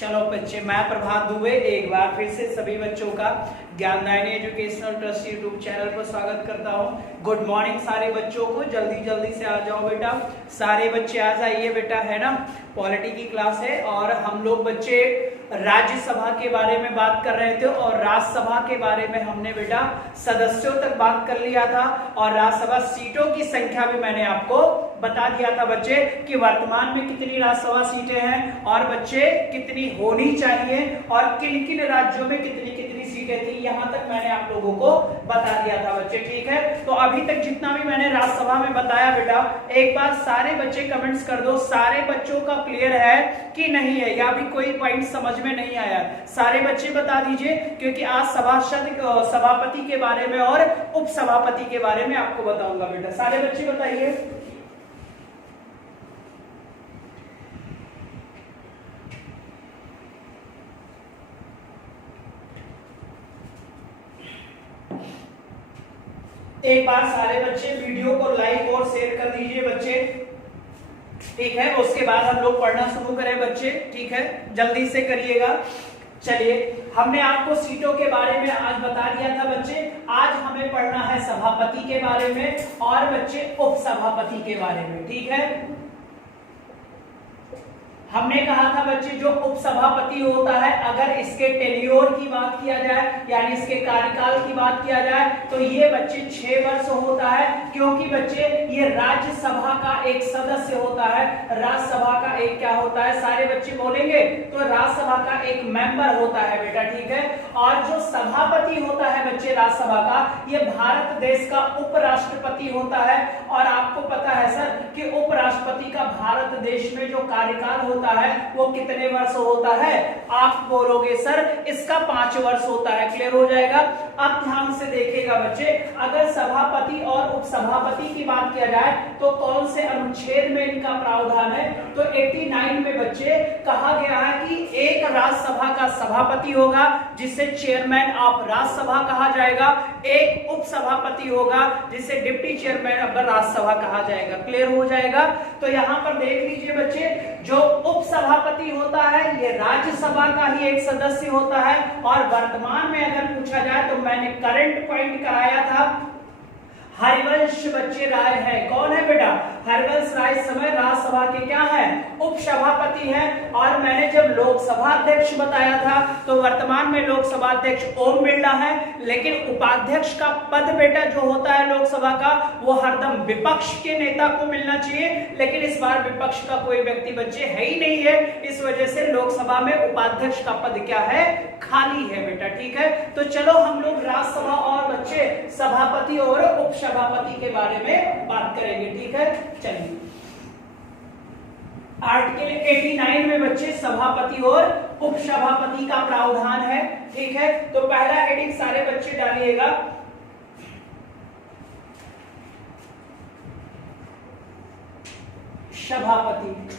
चलो बच्चे, मैं प्रभात दुबे एक बार फिर से सभी बच्चों का ज्ञानदायिनी एजुकेशनल ट्रस्ट यूट्यूब चैनल पर स्वागत करता हूँ। गुड मॉर्निंग सारे बच्चों को। जल्दी जल्दी से आ जाओ बेटा, सारे बच्चे आ जाइए बेटा, है ना। पॉलिटी की क्लास है और हम लोग बच्चे राज्यसभा के बारे में बात कर रहे थे और राज्यसभा के बारे में हमने बेटा सदस्यों तक बात कर लिया था और राज्यसभा सीटों की संख्या भी मैंने आपको बता दिया था बच्चे कि वर्तमान में कितनी राज्यसभा सीटें हैं और बच्चे कितनी होनी चाहिए और किन किन राज्यों में कितनी कितनी सीटें थी, यहां तक मैंने आप लोगों को बता दिया था बच्चे। ठीक है, तो अभी तक जितना भी मैंने राज्यसभा में बताया बेटा, एक बार सारे बच्चे कमेंट्स कर दो, सारे बच्चों का क्लियर है कि नहीं है, या भी कोई पॉइंट समझ में नहीं आया, सारे बच्चे बता दीजिए, क्योंकि आज सभापति के बारे में और उप सभापति के बारे में आपको बताऊंगा बेटा। सारे बच्चे बताइए। एक बार सारे बच्चे वीडियो को लाइक और शेयर कर दीजिए बच्चे, ठीक है। उसके बाद हम लोग पढ़ना शुरू करें बच्चे, ठीक है, जल्दी से करिएगा। चलिए, हमने आपको सीटों के बारे में आज बता दिया था बच्चे। आज हमें पढ़ना है सभापति के बारे में और बच्चे उप सभापति के बारे में, ठीक है। हमने कहा था बच्चे जो उप सभापति होता है, अगर इसके टेन्योर की बात किया जाए यानी इसके कार्यकाल की बात किया जाए तो ये बच्चे 6 वर्ष होता है, क्योंकि बच्चे ये राज्यसभा का एक सदस्य होता है। राज्यसभा का एक क्या होता है, सारे बच्चे बोलेंगे, तो राज्यसभा का एक मेंबर होता है बेटा, ठीक है। और जो सभापति होता है बच्चे राज्यसभा का, ये भारत देश का उपराष्ट्रपति होता है। और आपको पता है सर कि उपराष्ट्रपति का भारत देश में जो कार्यकाल होता है वो कितने वर्ष होता है, आप बोलोगे सर इसका 5 वर्ष होता है। क्लियर हो जाएगा। अब ध्यान से देखिएगा बच्चे, अगर सभापति और उपसभापति की बात किया जाए तो कौन से अनुच्छेद में इनका प्रावधान है, तो 89 में बच्चे कहा गया है कि एक राज्यसभा का सभापति होगा जिसे चेयरमैन ऑफ राज्यसभा कहा जाएगा, एक उपसभापति होगा जिसे डिप्टी चेयरमैन ऑफ राज्यसभा कहा जाएगा। क्लियर हो जाएगा। तो यहां पर देख लीजिए बच्चे, जो उपसभापति होता है ये राज्यसभा का ही एक सदस्य होता है। और वर्तमान में अगर पूछा जाए तो मैंने करंट पॉइंट कराया था, हरिवंश बच्चे राय है। कौन है बेटा, हरिवंश राय समय राज्यसभा के क्या है, उपसभापति है। और मैंने जब लोकसभा अध्यक्ष बताया था तो वर्तमान में लोकसभा अध्यक्ष ओम बिरला है, लेकिन उपाध्यक्ष का पद बेटा जो होता है लोकसभा का वो हरदम विपक्ष के नेता को मिलना चाहिए, लेकिन इस बार विपक्ष का कोई व्यक्ति बच्चे है ही नहीं है, इस वजह से लोकसभा में उपाध्यक्ष का पद क्या है, खाली है बेटा, ठीक है। तो चलो हम लोग राज्यसभा और बच्चे सभापति और उपसभापति के बारे में बात करेंगे, ठीक है। चलिए, आर्टिकल 89 में बच्चे सभापति और उपसभापति का प्रावधान है, ठीक है। तो पहला हेडिंग सारे बच्चे डालिएगा, सभापति।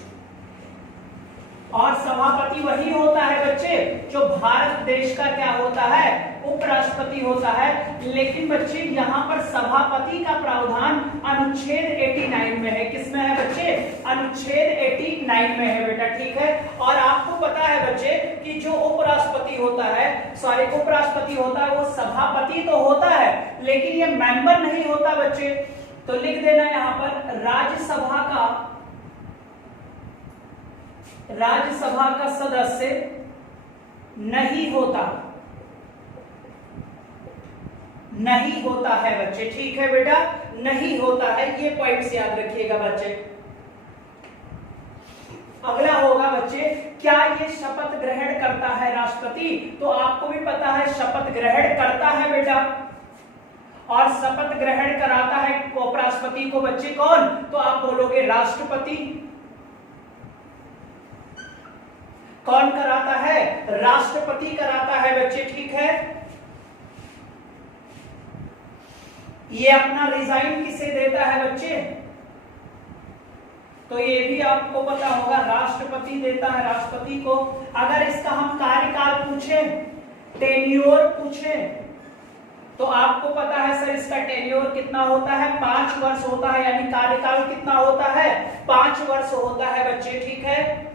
और सभापति वही होता है बच्चे जो भारत देश का क्या होता है, उपराष्ट्रपति होता है। लेकिन बच्चे यहाँ पर सभापति का प्रावधान अनुच्छेद 89 में है। किसमें है बच्चे, अनुच्छेद 89 में है बेटा, ठीक है। और आपको पता है बच्चे कि जो उपराष्ट्रपति होता है, उपराष्ट्रपति होता है, वो सभापति तो होता है लेकिन ये मेंबर नहीं होता बच्चे। तो लिख देना यहाँ पर राज्यसभा का सदस्य नहीं होता है बच्चे, ठीक है बेटा, नहीं होता है, ये पॉइंट्स याद रखिएगा बच्चे। अगला होगा बच्चे, क्या ये शपथ ग्रहण करता है राष्ट्रपति, तो आपको भी पता है शपथ ग्रहण करता है बेटा। और शपथ ग्रहण कराता है उपराष्ट्रपति को बच्चे कौन, तो आप बोलोगे राष्ट्रपति। कौन कराता है, राष्ट्रपति कराता है बच्चे, ठीक है। ये अपना रिजाइन किसे देता है बच्चे, तो ये भी आपको पता होगा, राष्ट्रपति देता है राष्ट्रपति को। अगर इसका हम कार्यकाल पूछे, टेन्योर पूछे, तो आपको पता है सर इसका टेन्योर कितना होता है, 5 वर्ष होता है, यानी कार्यकाल कितना होता है, 5 वर्ष होता है बच्चे, ठीक है।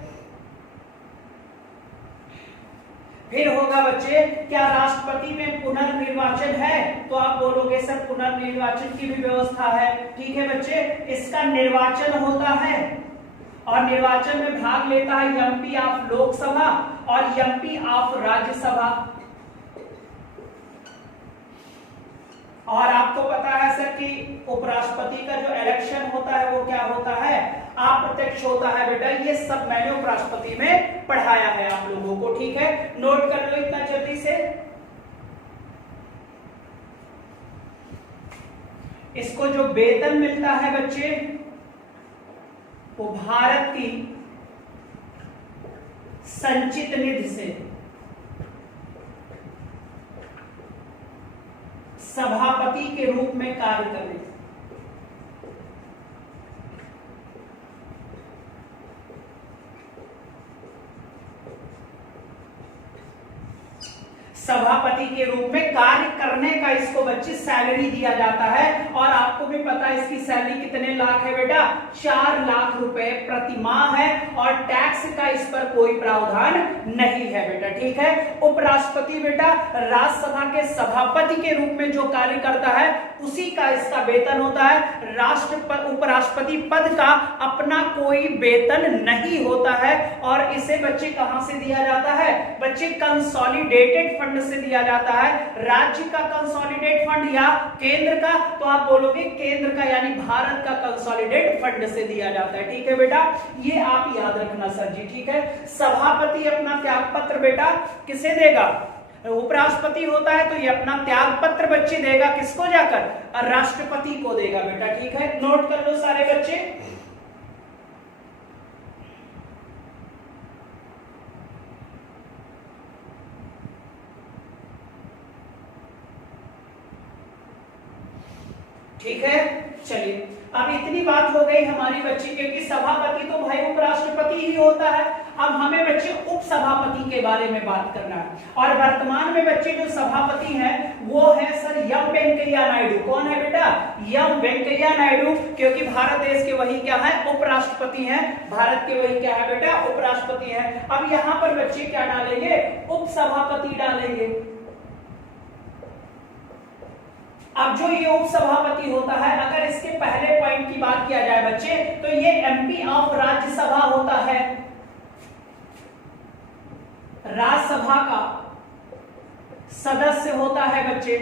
फिर होगा बच्चे क्या राष्ट्रपति में पुनर्निर्वाचन है, तो आप बोलोगे सर पुनर्निर्वाचन की भी व्यवस्था है। ठीक है बच्चे, इसका निर्वाचन होता है और निर्वाचन में भाग लेता है एमपी ऑफ लोकसभा और एमपी ऑफ राज्यसभा। और आपको पता है सर कि उपराष्ट्रपति का जो इलेक्शन होता है वो क्या होता है, अप्रत्यक्ष होता है बेटा। ये सब मैंने उपराष्ट्रपति में पढ़ाया है आप लोगों को। ठीक है, नोट कर लो इतना जल्दी से। इसको जो वेतन मिलता है बच्चे वो भारत की संचित निधि से सभापति के रूप में कार्य करने से। सभापति के रूप में कार्य करने का इसको बच्चे सैलरी दिया जाता है। और आपको भी पता है इसकी सैलरी कितने लाख है बेटा, 4 लाख रुपए प्रति माह है और टैक्स का इस पर कोई प्रावधान नहीं है बेटा। ठीक है, उपराष्ट्रपति बेटा राज्यसभा के सभापति के रूप में जो कार्य करता है उसी का इसका वेतन होता है। उपराष्ट्रपति पद का अपना कोई वेतन नहीं होता है और इसे बच्चे कहां से दिया जाता है, बच्चे कंसोलिडेटेड फंड से दिया जाता है। राज्य का कंसोलिडेट फंड या केंद्र का, तो आप बोलोगे केंद्र का यानी भारत का कंसोलिडेट फंड से दिया जाता है। ठीक है बेटा, ये आप याद रखना सर जी। ठीक है, सभापति अपना त्याग पत्र बेटा किसे देगा, उपराष्ट्रपति होता है तो ये अपना त्याग पत्र बच्चे देगा किसको जाकर, राष्ट्रपति को देगा बेटा। ठीक है, नोट कर लो सारे बच्चे। ठीक है, चलिए अब इतनी बात हो गई हमारी बच्ची, क्योंकि सभापति तो भाई उपराष्ट्रपति ही होता है। अब हमें बच्चे उप सभापति के बारे में बात करना है। और वर्तमान में बच्चे जो सभापति हैं वो है सर एम वेंकैया नायडू। कौन है बेटा, एम वेंकैया नायडू, क्योंकि भारत देश के वही क्या है, उपराष्ट्रपति हैं। भारत के वही क्या है बेटा, उपराष्ट्रपति हैं। अब यहाँ पर बच्चे क्या डालेंगे, उप सभापति डालेंगे। अब जो ये उप सभापति होता है, अगर इसके पहले पॉइंट की बात किया जाए बच्चे, तो ये एमपी ऑफ राज्यसभा होता है। राज्यसभा का सदस्य होता है बच्चे।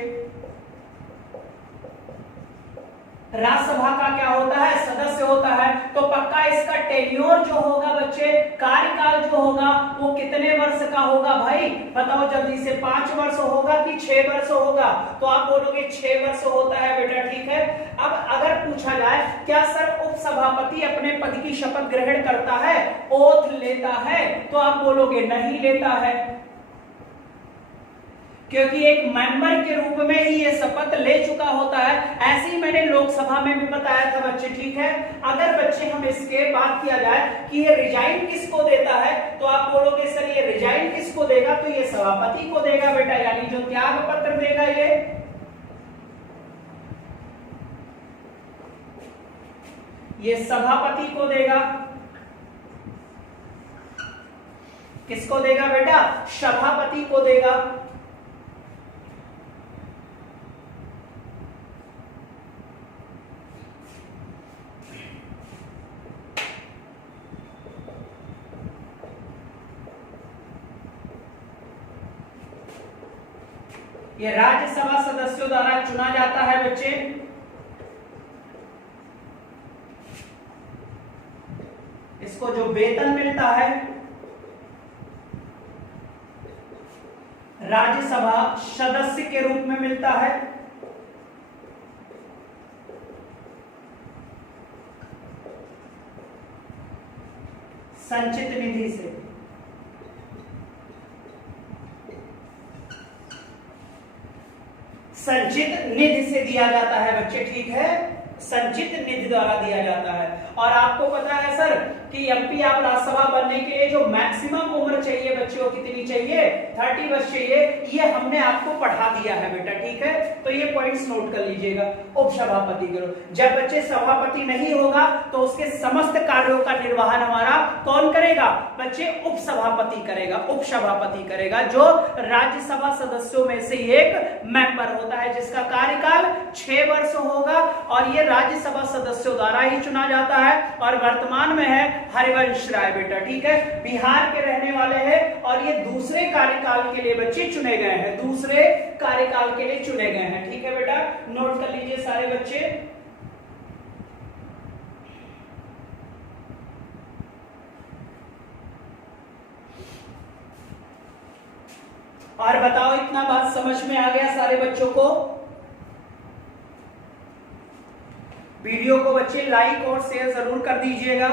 राज्यसभा का क्या होता है, सदस्य होता है। तो पक्का इसका टेन्योर जो होगा बच्चे, कार्यकाल जो होगा वो कितने वर्ष का होगा भाई, बताओ जल्दी से, 5 वर्ष होगा कि 6 वर्ष होगा, तो आप बोलोगे 6 वर्ष होता है बेटा। ठीक है, अब अगर पूछा जाए क्या सर उप सभापति अपने पद की शपथ ग्रहण करता है, ओथ लेता है, तो आप बोलोगे नहीं लेता है, क्योंकि एक मेंबर के रूप में ही ये शपथ ले चुका होता है। ऐसे ही मैंने लोकसभा में भी बताया था बच्चे। ठीक है, अगर बच्चे हम इसके बात किया जाए कि ये रिजाइन किसको देता है, तो आप बोलोगे सर ये रिजाइन किसको देगा, तो ये सभापति को देगा बेटा, यानी जो त्याग पत्र देगा ये सभापति को देगा। किसको देगा बेटा, सभापति को देगा। ये राज्यसभा सदस्यों द्वारा चुना जाता है बच्चे। इसको जो वेतन मिलता है राज्यसभा सदस्य के रूप में मिलता है। संचित निधि से। संचित निधि से दिया जाता है बच्चे। ठीक है, संचित निधि द्वारा दिया जाता है। और आपको पता है सर कि एमपी आप राज्यसभा बनने के लिए जो मैक्सिमम उम्र चाहिए बच्चों, कितनी चाहिए, 30 वर्ष चाहिए, ये हमने आपको पढ़ा दिया है बेटा, ठीक है। तो ये पॉइंट्स नोट कर लीजिएगा। उपसभापति करो, जब बच्चे सभापति नहीं होगा तो उसके समस्त कार्यों का निर्वहन हमारा कौन करेगा, बच्चे उपसभापति करेगा, उपसभापति करेगा, जो राज्यसभा सदस्यों में से एक मेंबर होता है जिसका कार्यकाल 6 वर्ष होगा और ये राज्यसभा सदस्यों द्वारा ही चुना जाता है और वर्तमान में है हरिवंश राय बेटा, ठीक है, बिहार के रहने वाले हैं और ये दूसरे कार्यकाल के लिए बच्चे चुने गए हैं, दूसरे कार्यकाल के लिए चुने गए हैं, ठीक है बेटा, नोट कर लीजिए सारे बच्चे। और बताओ इतना बात समझ में आ गया सारे बच्चों को? वीडियो को बच्चे लाइक और शेयर जरूर कर दीजिएगा।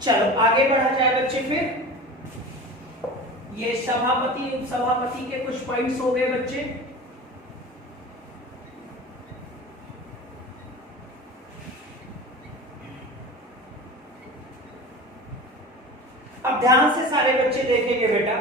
चलो आगे बढ़ा जाए बच्चे। फिर ये सभापति उपसभापति के कुछ पॉइंट्स हो गए बच्चे। अब ध्यान से सारे बच्चे देखेंगे बेटा,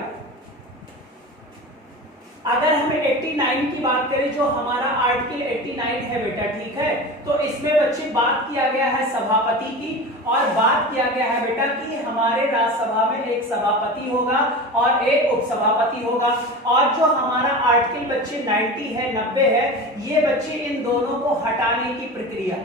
अगर हम 89 की बात करें, जो हमारा आर्टिकल 89 है बेटा, ठीक है, तो इसमें बच्चे बात किया गया है सभापति की और बात किया गया है बेटा कि हमारे राज्यसभा में एक सभापति होगा और एक उपसभापति होगा। और जो हमारा आर्टिकल बच्चे 90 है, 90 है, ये बच्चे इन दोनों को हटाने की प्रक्रिया,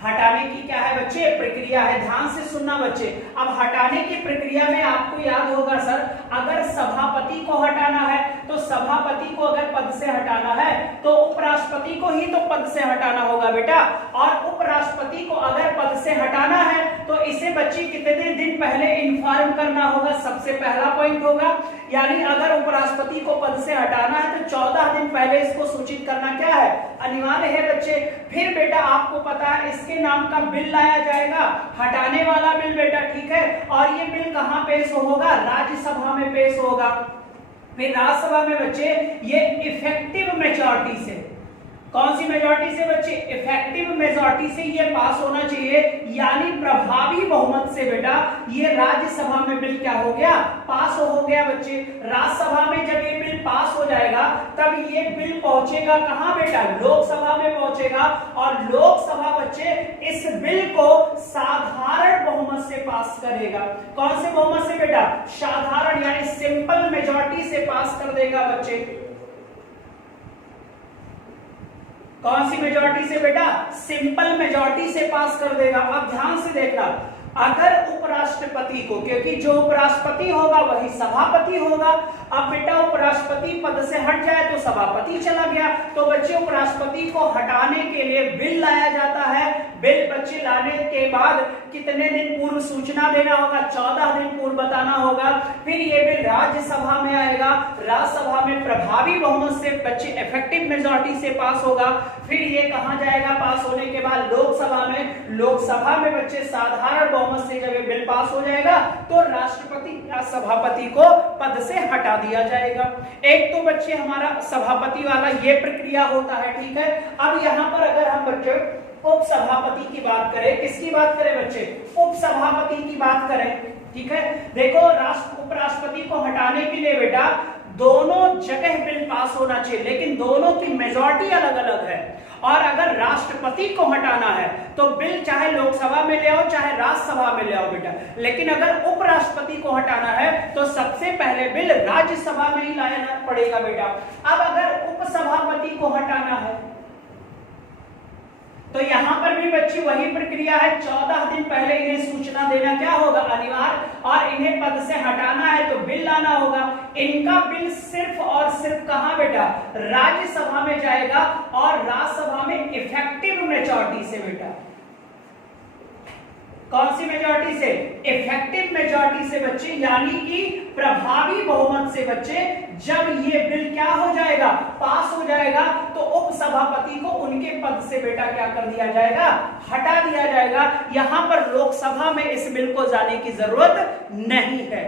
हटाने की क्या है बच्चे, प्रक्रिया है। ध्यान से सुनना बच्चे। अब हटाने की प्रक्रिया में आपको याद होगा सर, अगर सभापति को हटाना है तो सभापति को अगर पद से हटाना है तो उपराष्ट्रपति को ही तो पद से हटाना होगा बेटा, और उपराष्ट्रपति को अगर पद से हटाना है तो इसे बच्चे कितने दिन पहले इन्फॉर्म करना होगा, सबसे पहला पॉइंट होगा। यानी अगर उपराष्ट्रपति को पद से हटाना है तो 14 दिन पहले इसको सूचित करना क्या है, अनिवार्य है बच्चे। फिर बेटा आपको पता है इसके नाम का बिल लाया जाएगा, हटाने वाला बिल बेटा, ठीक है, और ये बिल कहां पेश होगा, राज्यसभा में पेश होगा। फिर राज्यसभा में बच्चे ये इफेक्टिव मेजॉरिटी से, कौन सी मेजॉरिटी से बच्चे, इफेक्टिव मेजॉरिटी से ये पास होना चाहिए, यानी प्रभावी बहुमत से बेटा ये राज्यसभा में बिल क्या हो गया, पास हो गया बच्चे। राज्यसभा में जब ये बिल पास हो जाएगा तब ये बिल पहुंचेगा कहां बेटा, लोकसभा में पहुंचेगा और लोकसभा बच्चे इस बिल को साधारण बहुमत से पास करेगा। कौन से बहुमत से बेटा, साधारण, यानी सिंपल मेजॉरिटी से पास कर देगा बच्चे। कौन सी मेजॉरिटी से बेटा, सिंपल मेजॉरिटी से पास कर देगा। अब ध्यान से देखना, अगर उपराष्ट्रपति को, क्योंकि जो उपराष्ट्रपति होगा वही सभापति होगा, अब बेटा उपराष्ट्रपति पद से हट जाए तो सभापति चला गया, तो बच्चे उपराष्ट्रपति को हटाने के लिए बिल लाया जाता है। बिल बच्चे लाने के बाद कितने दिन पूर्व सूचना देना होगा, 14 दिन पूर्व बताना होगा। फिर ये बिल राज्यसभा में आएगा, राज्यसभा में प्रभावी बहुमत से बच्चे इफेक्टिव मेजॉरिटी से पास होगा। फिर ये कहां जाएगा, पास होने के बाद लोकसभा में, लोकसभा में बच्चे साधारण बहुमत से जब ये बिल पास हो जाएगा तो राष्ट्रपति या सभापति को पद से हटा दिया जाएगा। एक तो बच्चे हमारा सभापति वाला ये प्रक्रिया होता है, ठीक है। अब यहाँ पर अगर हम बच्चे उपसभापति की बात करें, किसकी बात करें बच्चे, उपसभापति की बात करें, ठीक है। देखो उपराष्ट्रपति को हटाने के लिए बेटा दोनों जगह बिल पास होना चाहिए, लेकिन दोनों की मेजॉरिटी अलग अलग है। और अगर राष्ट्रपति को हटाना है तो बिल चाहे लोकसभा में ले आओ चाहे राज्यसभा में ले आओ बेटा, लेकिन अगर उपराष्ट्रपति को हटाना है तो सबसे पहले बिल राज्यसभा में ही लाना पड़ेगा बेटा। अब अगर उपसभापति को हटाना है तो यहां पर भी बच्ची वही प्रक्रिया है, 14 दिन पहले इन्हें सूचना देना क्या होगा, अनिवार्य, और इन्हें पद से हटाना है तो बिल लाना होगा। इनका बिल सिर्फ और सिर्फ कहां बेटा, राज्यसभा में जाएगा और राज्यसभा में इफेक्टिव मेजॉरिटी से बेटा, कौन सी मेजॉरिटी से? इफेक्टिव मेजॉरिटी से बच्चे, यानी कि प्रभावी बहुमत से बच्चे जब ये बिल क्या हो जाएगा, पास हो जाएगा, तो उपसभापति को उनके पद से बेटा क्या कर दिया जाएगा, हटा दिया जाएगा। यहां पर लोकसभा में इस बिल को जाने की जरूरत नहीं है।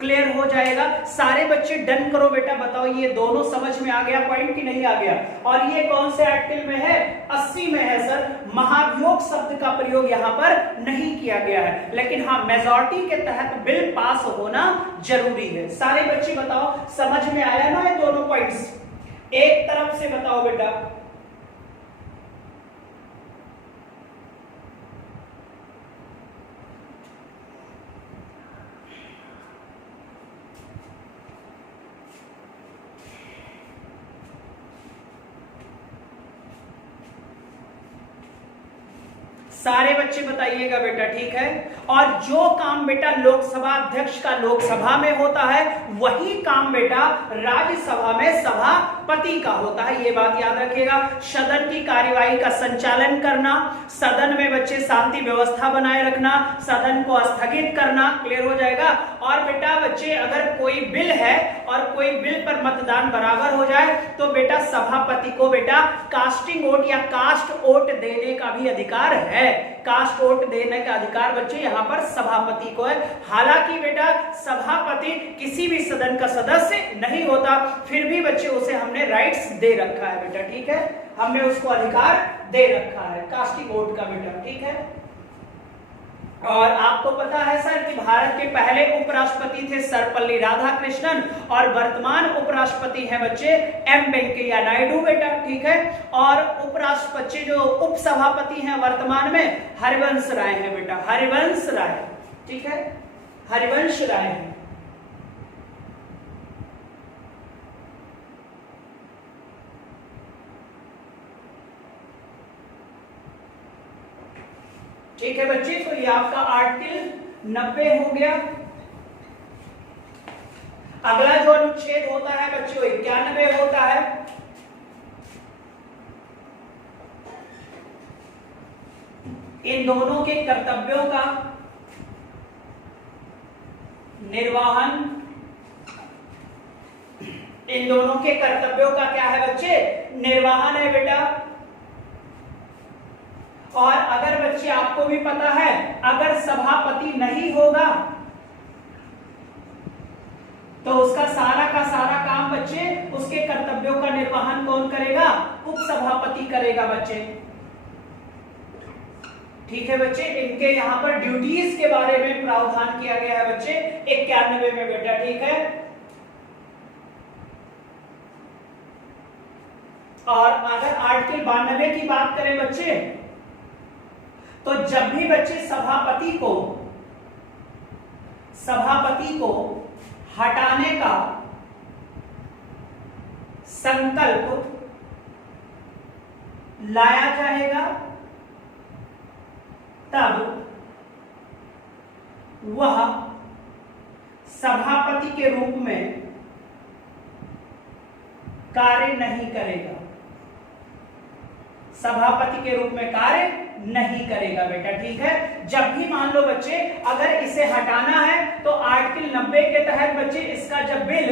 क्लियर हो जाएगा? सारे बच्चे डन करो बेटा, बताओ ये दोनों समझ में आ गया पॉइंट कि नहीं आ गया? और ये कौन से आर्टिकल में है? 80 में है सर। महाभियोग शब्द का प्रयोग यहां पर नहीं किया गया है, लेकिन हाँ मेजॉरिटी के तहत बिल पास होना जरूरी है। सारे बच्चे बताओ समझ में आया ना ये दोनों पॉइंट्स? एक तरफ से बताओ बेटा। सारे बच्चे बताइएगा बेटा, ठीक है? और जो काम बेटा लोकसभा अध्यक्ष का लोकसभा में होता है, वही काम बेटा राज्यसभा में सभापति का होता है। ये बात याद रखिएगा। सदन की कार्यवाही का संचालन करना, सदन में बच्चे शांति व्यवस्था बनाए रखना, सदन को स्थगित करना। क्लियर हो जाएगा? और बेटा बच्चे अगर कोई बिल है और कोई बिल पर मतदान बराबर हो जाए, तो बेटा सभापति को बेटा कास्टिंग वोट या कास्ट वोट देने का भी अधिकार है। कास्ट वोट देने का अधिकार बच्चे यहां पर सभापति को है। हालांकि बेटा सभापति किसी भी सदन का सदस्य नहीं होता, फिर भी बच्चे उसे हमने राइट्स दे रखा है बेटा, ठीक है? हमने उसको अधिकार दे रखा है कास्टिंग वोट का बेटा, ठीक है? और आपको पता है सर कि भारत के पहले उपराष्ट्रपति थे सर्वपल्ली राधाकृष्णन, और वर्तमान उपराष्ट्रपति हैं बच्चे एम वेंकैया नायडू बेटा, ठीक है? और उपराष्ट्रपति जो उपसभापति हैं वर्तमान में हरिवंश राय हैं बेटा, हरिवंश राय, ठीक है? हरिवंश राय है। ठीक है बच्चे, तो ये आपका आर्टिकल 90 हो गया। अगला जो अनुच्छेद होता है बच्चों 91 होता है। इन दोनों के कर्तव्यों का निर्वहन, इन दोनों के कर्तव्यों का क्या है बच्चे? निर्वहन है बेटा। और अगर बच्चे आपको भी पता है, अगर सभापति नहीं होगा तो उसका सारा का सारा काम बच्चे, उसके कर्तव्यों का निर्वहन कौन करेगा? उपसभापति करेगा बच्चे, ठीक है बच्चे? इनके यहां पर ड्यूटीज के बारे में प्रावधान किया गया है बच्चे 91 में बेटा, ठीक है? और अगर आर्टिकल 92 की बात करें बच्चे, तो जब भी बच्चे सभापति को हटाने का संकल्प लाया जाएगा, तब वह सभापति के रूप में कार्य नहीं करेगा, सभापति के रूप में कार्य नहीं करेगा बेटा, ठीक है? जब भी मान लो बच्चे अगर इसे हटाना है, तो आर्टिकल 90 के तहत बच्चे इसका जब बिल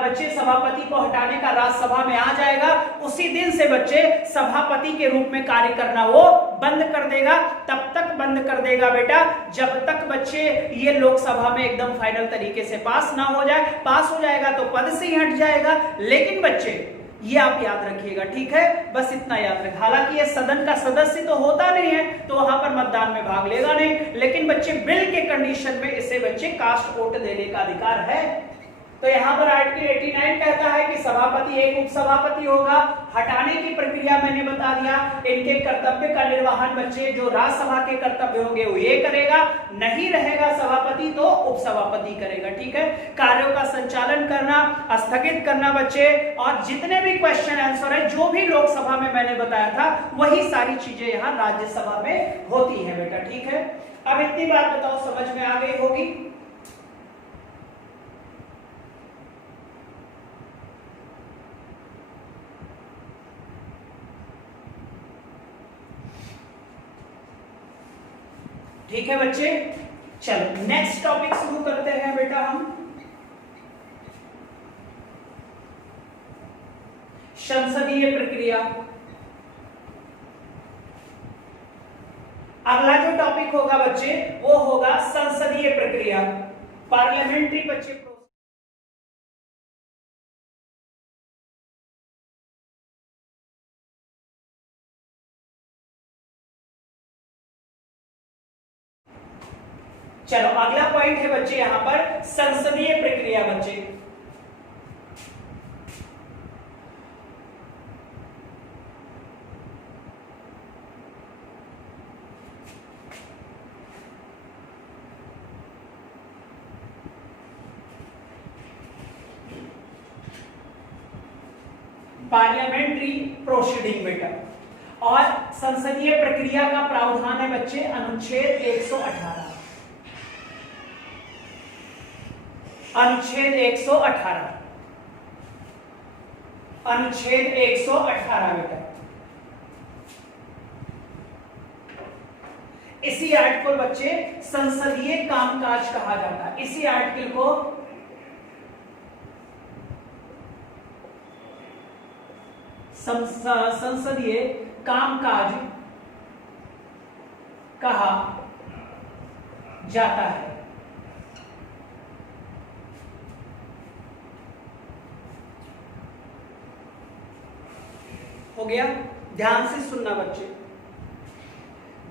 बच्चे सभापति को हटाने का राज्यसभा में आ जाएगा, उसी दिन से बच्चे सभापति के रूप में कार्य करना वो बंद कर देगा। तब तक बंद कर देगा बेटा जब तक बच्चे ये लोकसभा में एकदम फाइनल तरीके से पास ना हो जाए। पास हो जाएगा तो पद से ही हट जाएगा, लेकिन बच्चे ये आप याद रखिएगा, ठीक है? बस इतना याद रखें। हालांकि ये सदन का सदस्य तो होता नहीं है, तो वहां पर मतदान में भाग लेगा नहीं, लेकिन बच्चे बिल के कंडीशन में इसे बच्चे कास्ट वोट देने का अधिकार है। तो यहां पर आर्टिकल 89 कहता है कि सभापति एक उपसभापति होगा। हटाने की प्रक्रिया मैंने बता दिया। इनके कर्तव्य का निर्वहन बच्चे जो राज्यसभा के कर्तव्य होंगे वो ये करेगा, नहीं रहेगा सभापति तो उपसभापति करेगा, ठीक है? कार्यों का संचालन करना, स्थगित करना बच्चे, और जितने भी क्वेश्चन आंसर है जो भी लोकसभा में मैंने बताया था, वही सारी चीजें यहाँ राज्यसभा में होती है बेटा, ठीक है? अब इतनी बात बताओ समझ में आ गई होगी? ठीक है बच्चे, चलो नेक्स्ट टॉपिक शुरू करते हैं बेटा हम। संसदीय प्रक्रिया। अगला जो टॉपिक होगा बच्चे वो होगा संसदीय प्रक्रिया, पार्लियामेंट्री बच्चे। चलो अगला पॉइंट है बच्चे यहां पर संसदीय प्रक्रिया बच्चे। पार्लियामेंट्री प्रोसीडिंग बेटा, और संसदीय प्रक्रिया का प्रावधान है बच्चे अनुच्छेद 118। अनुच्छेद 118, अनुच्छेद 118 बेटा। इसी आर्टिकल बच्चे संसदीय कामकाज कहा जाता है। इसी आर्टिकल को संसदीय कामकाज कहा जाता है। हो गया, ध्यान से सुनना बच्चे।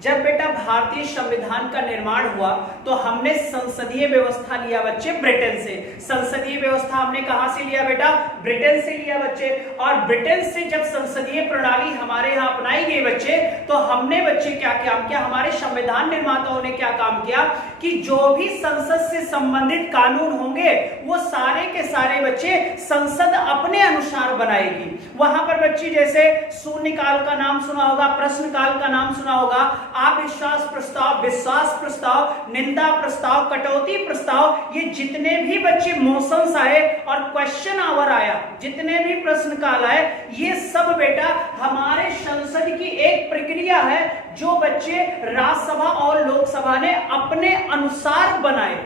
जब बेटा भारतीय संविधान का निर्माण हुआ तो हमने संसदीय व्यवस्था लिया बच्चे ब्रिटेन से। संसदीय व्यवस्था हमने कहां से लिया बेटा? ब्रिटेन से लिया बच्चे। और ब्रिटेन से जब संसदीय प्रणाली हमारे यहां अपनाई गई बच्चे, तो हमने बच्चे क्या काम किया? हमारे संविधान निर्माताओं ने क्या काम किया कि जो भी संसद से संबंधित कानून होंगे वो सारे के सारे बच्चे संसद अपने अनुसार बनाएगी। वहां पर बच्चे जैसे शून्यकाल का नाम सुना होगा, प्रश्नकाल का नाम सुना होगा, अविश्वास प्रस्ताव, विश्वास प्रस्ताव, निंदा प्रस्ताव, कटौती प्रस्ताव, ये जितने भी बच्चे मोशंस आए और क्वेश्चन आवर आया, जितने भी प्रश्न काल आए, ये सब बेटा हमारे संसद की एक प्रक्रिया है जो बच्चे राज्यसभा और लोकसभा ने अपने अनुसार बनाए।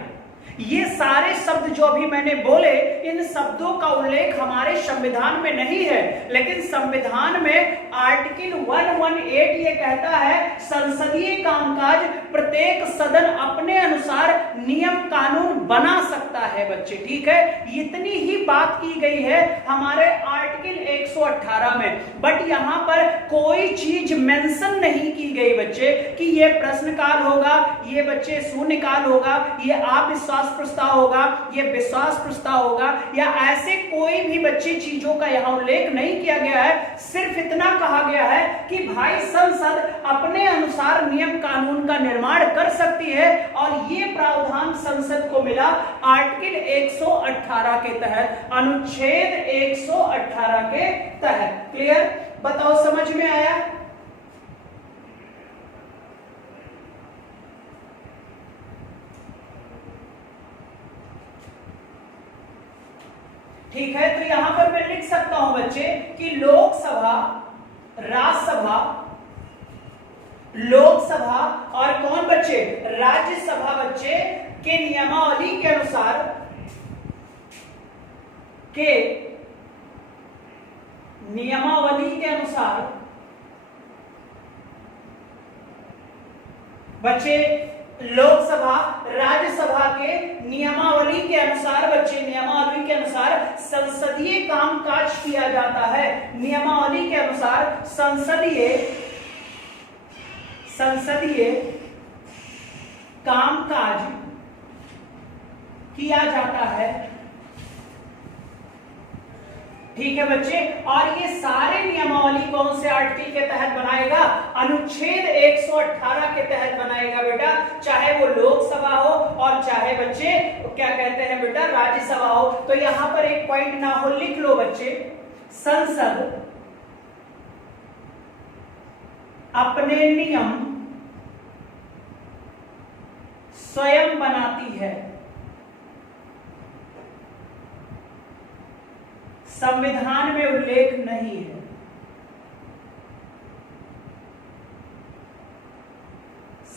ये सारे शब्द जो भी मैंने बोले, इन शब्दों का उल्लेख हमारे संविधान में नहीं है, लेकिन संविधान में आर्टिकल 118 ये कहता है संसदीय कामकाज प्रत्येक सदन अपने अनुसार नियम कानून बना सकता है बच्चे। ठीक है, इतनी ही बात की गई है हमारे आर्टिकल 118 में। बट यहां पर कोई चीज मेंशन नहीं की गई बच्चे कि ये प्रश्नकाल होगा, ये बच्चे शून्यकाल होगा, ये अविश्वास प्रस्ताव होगा, ये विश्वास प्रस्ताव होगा, या ऐसे कोई भी बच्चे चीजों का यहां उल्लेख नहीं किया गया है। सिर्फ इतना कहा गया है कि भाई संसद अपने अनुसार नियम कानून का निर्माण कर सकती है, और ये प्रावधान संसद को मिला आर्टिकल 118 के तहत, अनुच्छेद 118 के तहत। क्लियर? बताओ, समझ में आया? ठीक है, तो यहां पर मैं लिख सकता हूं बच्चे कि लोकसभा, राज्यसभा, लोकसभा और कौन बच्चे? राज्यसभा बच्चे के नियमावली के अनुसार, के नियमावली के अनुसार बच्चे लोकसभा राज्यसभा के नियमावली के अनुसार बच्चे, नियमावली के अनुसार संसदीय कामकाज किया जाता है। नियमावली के अनुसार संसदीय कामकाज किया जाता है। ठीक है बच्चे, और ये सारे नियमावली कौन से आर्टिकल के तहत बनाएगा? अनुच्छेद 118 के तहत बनाएगा बेटा, चाहे वो लोकसभा हो और चाहे बच्चे क्या कहते हैं बेटा राज्यसभा हो। तो यहां पर एक पॉइंट ना हो, लिख लो बच्चे, संसद अपने नियम स्वयं बनाती है, संविधान में उल्लेख नहीं है।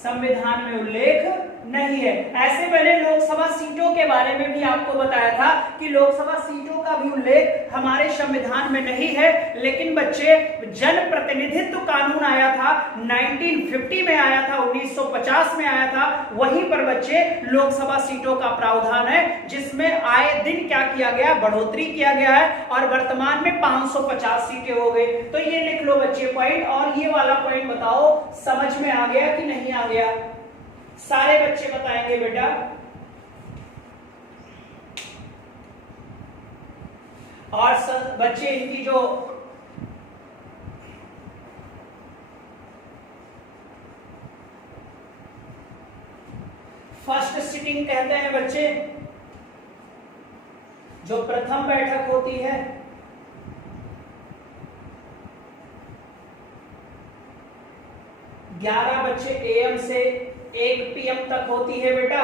संविधान में उल्लेख नहीं है। ऐसे मैंने लोकसभा सीटों के बारे में भी आपको बताया था कि लोकसभा सीटों का भी उल्लेख हमारे संविधान में नहीं है, लेकिन बच्चे जन प्रतिनिधित्व कानून आया था 1950 में आया था, 1950 में आया था, वहीं पर बच्चे लोकसभा सीटों का प्रावधान है, जिसमें आए दिन क्या किया गया, बढ़ोतरी किया गया है और वर्तमान में 550 सीटें हो गई। तो ये लिख लो बच्चे पॉइंट, और ये वाला पॉइंट बताओ समझ में आ गया कि नहीं आ गया। सारे बच्चे बताएंगे बेटा। और बच्चे इनकी जो फर्स्ट सिटिंग कहते हैं बच्चे, जो प्रथम बैठक होती है, ग्यारह बच्चे AM से 1 PM तक होती है बेटा।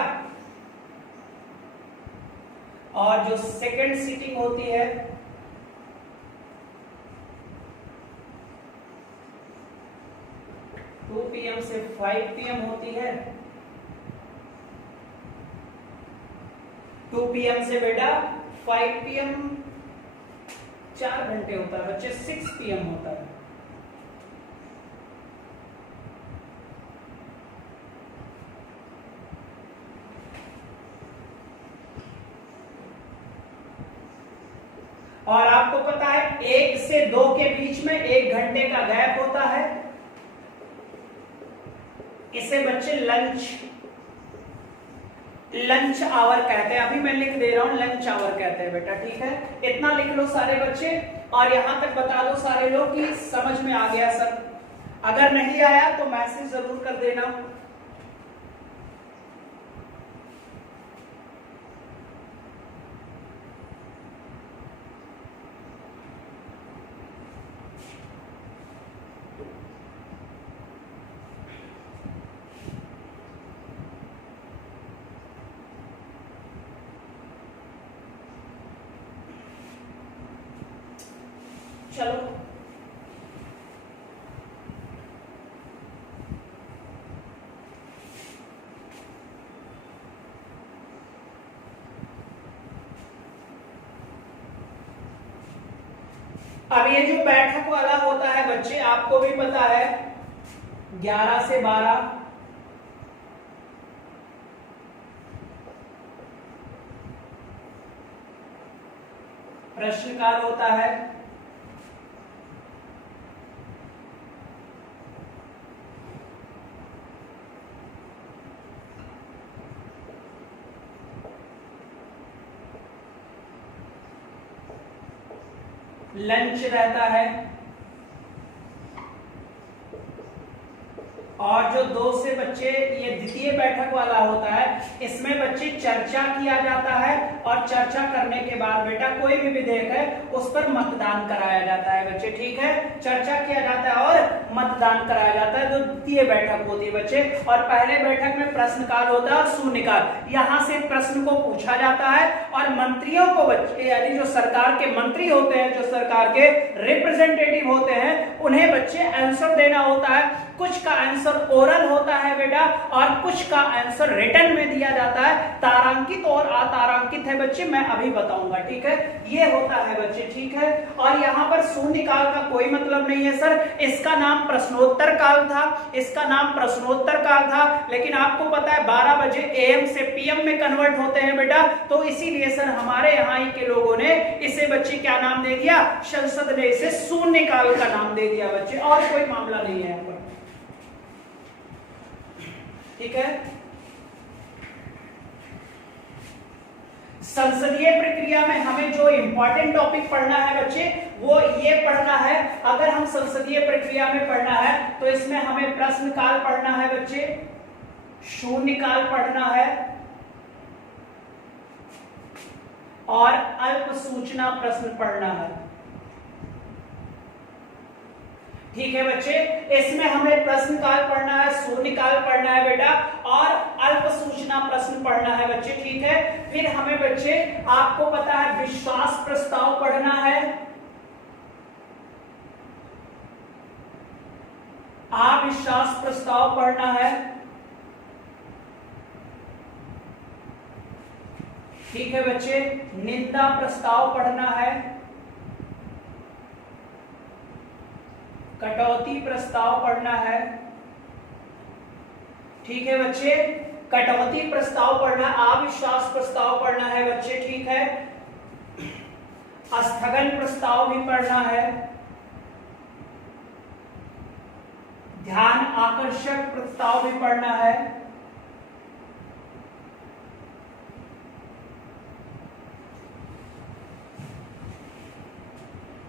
और जो सेकंड सीटिंग होती है 2 PM से 5 PM होती है। 2 PM से बेटा 5 PM 4 घंटे होता है बच्चे, 6 PM होता है। और आपको पता है 1 से 2 के बीच में 1 घंटे का गैप होता है, इसे बच्चे लंच आवर कहते हैं। अभी मैं लिख दे रहा हूं, लंच आवर कहते हैं बेटा, ठीक है। इतना लिख लो सारे बच्चे, और यहां तक बता दो सारे लोग कि समझ में आ गया सर। अगर नहीं आया तो मैसेज जरूर कर देना। चलो अब ये जो बैठक वाला होता है बच्चे, आपको भी पता है 11 से 12, प्रश्नकाल होता है, लंच रहता है, और जो 2 से बच्चे ये द्वितीय बैठक वाला होता है, इसमें बच्चे चर्चा किया जाता है, और चर्चा करने के बाद बेटा कोई भी विधेयक है उस पर मतदान कराया जाता है बच्चे, ठीक है। चर्चा किया जाता है और मतदान कराया जाता है, जो द्वितीय बैठक होती है बच्चे। और पहले बैठक में प्रश्नकाल होता है और शून्यकाल, यहां से प्रश्न को पूछा जाता है, और मंत्रियों को बच्चे यानी जो सरकार के मंत्री होते हैं, जो सरकार के रिप्रेजेंटेटिव होते हैं, उन्हें बच्चे आंसर देना होता है। कुछ का आंसर ओरल होता है बेटा, और कुछ का आंसर रिटन में दिया जाता है, तारांकित और अतारांकित है बच्चे, मैं अभी बताऊंगा, ठीक है। ये होता है बच्चे, ठीक है। और यहाँ पर शून्यकाल का कोई मतलब नहीं है सर, इसका नाम प्रश्नोत्तर काल था, इसका नाम प्रश्नोत्तर काल था, लेकिन आपको पता है 12 बजे AM से PM में कन्वर्ट होते हैं बेटा, तो इसीलिए सर हमारे यहाँ ही के लोगों ने इसे बच्चे क्या नाम दे दिया, संसद ने इसे शून्यकाल का नाम दे दिया बच्चे, और कोई मामला नहीं है यहाँ पर, ठीक है। संसदीय प्रक्रिया में हमें जो इंपॉर्टेंट टॉपिक पढ़ना है बच्चे, वो ये पढ़ना है। अगर हम संसदीय प्रक्रिया में पढ़ना है तो इसमें हमें प्रश्नकाल पढ़ना है बच्चे, शून्यकाल पढ़ना है, और अल्प सूचना प्रश्न पढ़ना है, ठीक है बच्चे। इसमें हमें प्रश्नकाल पढ़ना है, शून्यकाल पढ़ना है बेटा, और अल्प सूचना प्रश्न पढ़ना है बच्चे, ठीक है। फिर हमें बच्चे आपको पता है विश्वास प्रस्ताव पढ़ना है, अविश्वास प्रस्ताव पढ़ना है, ठीक है बच्चे, निंदा प्रस्ताव पढ़ना है, कटौती प्रस्ताव पढ़ना है, ठीक है बच्चे, कटौती प्रस्ताव पढ़ना, अविश्वास प्रस्ताव पढ़ना है बच्चे, ठीक है, स्थगन प्रस्ताव भी पढ़ना है, ध्यान आकर्षक प्रस्ताव भी पढ़ना है,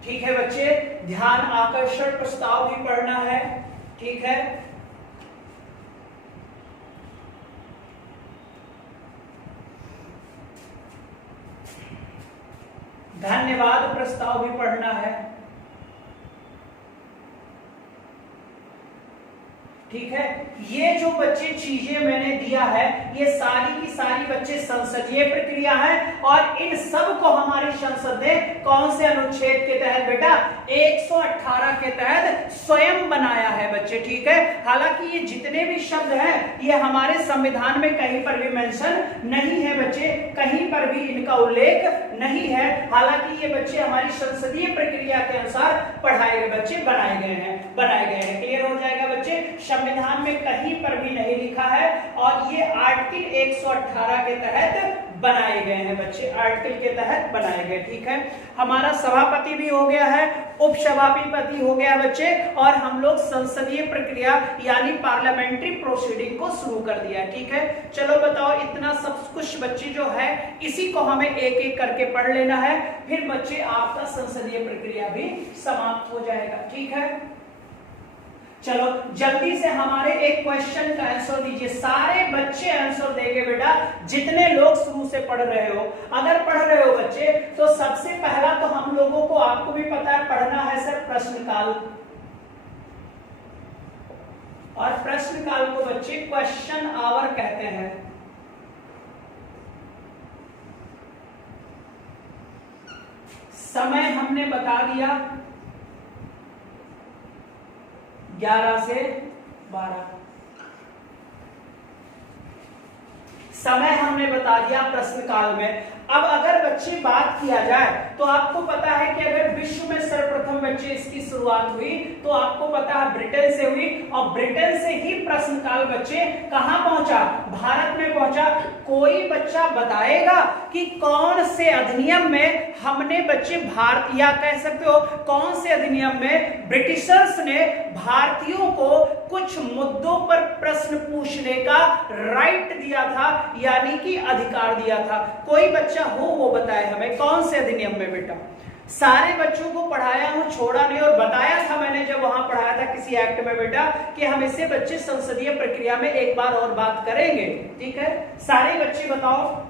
ठीक है बच्चे, ध्यान आकर्षण प्रस्ताव भी पढ़ना है, ठीक है, धन्यवाद प्रस्ताव भी पढ़ना है, ठीक है। ये जो बच्चे चीजें मैंने दिया है, ये सारी की सारी बच्चे संसदीय प्रक्रिया है, और इन सब को हमारी संसद ने कौन से अनुच्छेद के तहत बेटा 118 के तहत स्वयं बनाया है बच्चे, ठीक है। हालांकि ये जितने भी शब्द हैं ये हमारे संविधान में कहीं पर भी मेंशन नहीं है बच्चे, कहीं पर भी इनका उल्लेख नहीं है। हालांकि ये बच्चे हमारी संसदीय प्रक्रिया के अनुसार पढ़ाए गए बच्चे बनाए गए हैं। क्लियर हो जाएगा बच्चे, संविधान में कहीं पर भी नहीं लिखा है, और ये आर्टिकल 118 के तहत बनाए गए हैं बच्चे, आर्टिकल के तहत बनाए गए, ठीक है। हमारा सभापति भी हो गया है, उपसभापति हो गया बच्चे, और हम लोग संसदीय प्रक्रिया यानी पार्लियामेंट्री प्रोसीडिंग को शुरू कर दिया, ठीक है। चलो बताओ, इतना सब कुछ बच्चे जो है इसी को हमें एक एक करके पढ़ लेना है, फिर बच्चे आपका संसदीय प्रक्रिया भी समाप्त हो जाएगा, ठीक है। चलो जल्दी से हमारे एक क्वेश्चन का आंसर दीजिए, सारे बच्चे आंसर देंगे बेटा, जितने लोग शुरू से पढ़ रहे हो। अगर पढ़ रहे हो बच्चे तो सबसे पहला तो हम लोगों को, आपको भी पता है, पढ़ना है सर प्रश्नकाल, और प्रश्नकाल को बच्चे क्वेश्चन आवर कहते हैं। समय हमने बता दिया 11 से 12, समय हमने बता दिया प्रश्नकाल में। अब अगर बच्चे बात किया जाए तो आपको पता है कि अगर विश्व में सर्वप्रथम बच्चे इसकी शुरुआत हुई तो आपको पता है ब्रिटेन से हुई, और ब्रिटेन से ही प्रश्नकाल बच्चे कहां पहुंचा, भारत में पहुंचा। कोई बच्चा बताएगा कि कौन से अधिनियम में हमने बच्चे भारत, या कह सकते हो कौन से अधिनियम में ब्रिटिशर्स ने भारतीयों को कुछ मुद्दों पर प्रश्न पूछने का राइट दिया था, यानी कि अधिकार दिया था। कोई बच्चा हो वो बताए हमें कौन से अधिनियम में बेटा। सारे बच्चों को पढ़ाया हूं, छोड़ा नहीं, और बताया था मैंने जब वहां पढ़ाया था किसी एक्ट में बेटा कि हम इससे बच्चे संसदीय प्रक्रिया में एक बार और बात करेंगे, ठीक है। सारे बच्चे बताओ।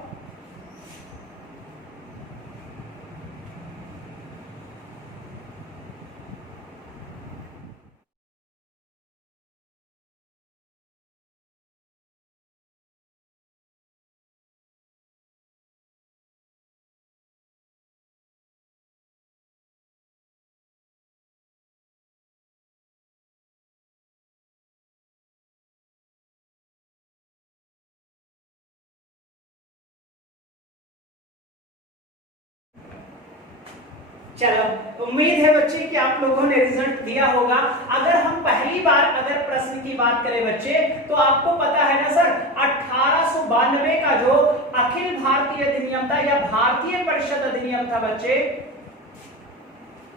चलो उम्मीद है बच्चे कि आप लोगों ने रिजल्ट दिया होगा। अगर हम पहली बार अगर प्रश्न की बात करें बच्चे, तो आपको पता है ना सर 1892 का जो अखिल भारतीय अधिनियम था या भारतीय परिषद अधिनियम था बच्चे,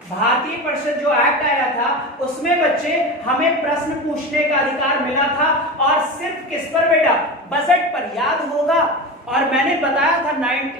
भारतीय परिषद जो एक्ट आया था उसमें बच्चे हमें प्रश्न पूछने का अधिकार मिला था, और सिर्फ किस पर बेटा, बजट पर। याद होगा, और मैंने बताया था